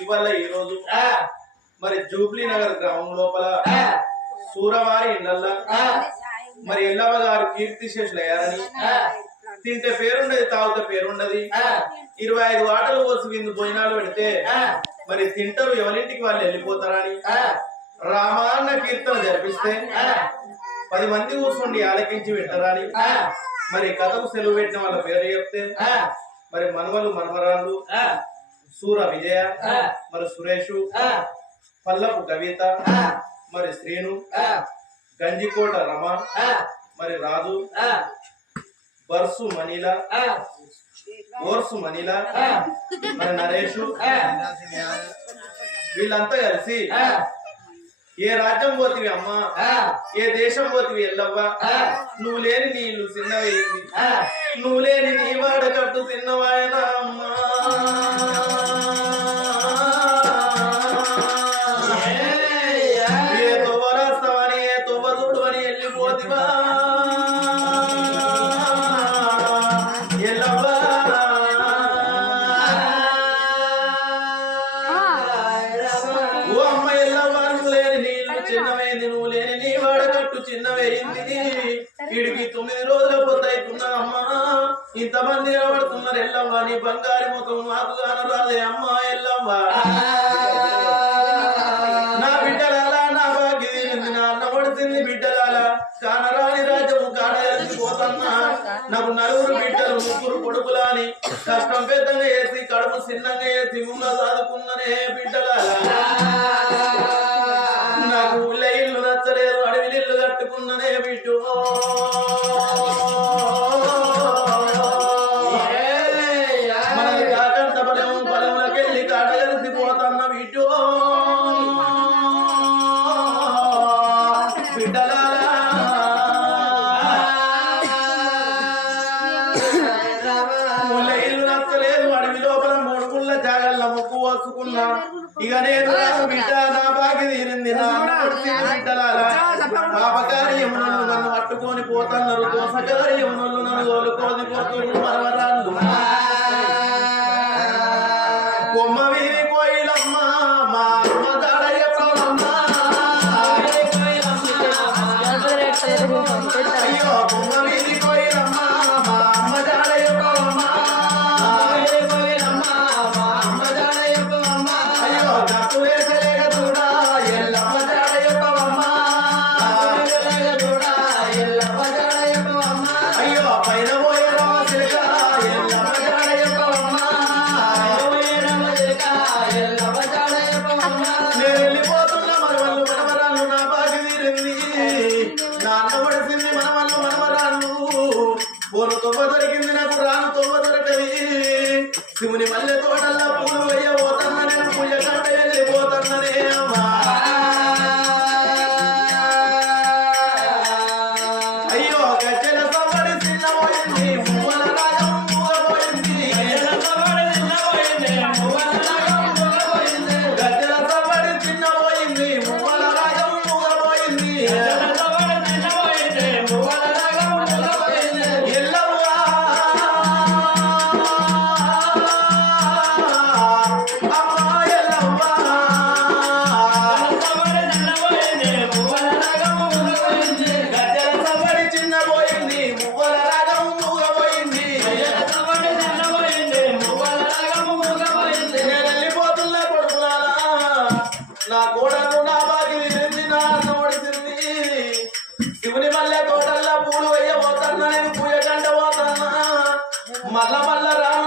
ఇవాళ ఈ రోజు. మరి జూబ్లీ నగర్ గ్రామం లోపల సూరవారి ఇళ్ళ మరి ఎల్లమ్మ గారు కీర్తి శేషులయ్యారని తింటే పేరుండదు తాగితే పేరుండదు. ఇరవై ఐదు వాటలు పోసి విందు భోజనాలు పెడితే మరి తింటారు ఎవరింటికి వాళ్ళు వెళ్ళిపోతారని. రామాన్న కీర్తన జరిపిస్తే పది మంది కూర్చోండి ఆలకించి వింటారని. మరి కథకు సెలవు పెట్టిన వాళ్ళ పేరు చెప్తే మరి మనవలు మనవరాళ్ళు సూర విజయ. మరి సురేషు పల్లపు కవిత మరి శ్రీను గంజికోట రమ మరి రాజు బర్సు మనీల ఓర్సు మనీల మరి నరేషు వీళ్ళంతా కలిసి ఏ రాజ్యం పోతివి అమ్మా ఏ దేశం పోతివి ఎల్లవ్వా? నువ్వు లేని నీళ్ళు చిన్నవేయింది ఆ, నువ్వు లేని నీ వాడకట్టు చిన్నవాయన అమ్మా. వాడకట్టు చిన్నవేయింది వీడికి తొమ్మిది రోజుల పొద్దవుతున్నా అమ్మా ఇంతమంది నిలబడుతున్నారు ఎల్లవ్వా నీ బంగారు ముఖం మాకు కానరాలే అమ్మా ఎల్లవ్వా. నా బిడ్డలాలా నా బాగి తీరింది నా అన్న పడుతుంది బిడ్డలాలా కానరాని రాజ్యము కాడయాల్సి పోతన్నా. నాకు నలుగురు బిడ్డలు ముగ్గురు కొడుకులా అని కష్టం పెద్దగా వేసి కడుపు చిన్నగా వేసి ఉన్న చదువుకున్ననే బిడ్డలాలా బిడ్డు మనది కాకంత బలం బలంలోకి వెళ్ళి కాడగలిసి పోతన్న బిడ్డు బిడ్డలారా. ముళ్ళ ఇల్లు నచ్చలేదు అడవి లోపల మూడు ముళ్ళ జాగల్ల ముక్కు పోసుకున్నా. ఇక నేను బిడ్డ నా బాగి తీరింది నా పాపకార్యమునలు నన్ను పట్టుకొని పోతున్నారు. నన్ను తోలుకొని పోతున్నారు. మరవరాళ్ళు. శివుని మల్లె తోటల్లో పూలు నా నా బాగిలి విరిగింది నా నోడిసింది శివుని మల్లె తోటల్లా పూలు వేయబోతున్నా నేను పూజ కంట మల్ల మల్ల రామ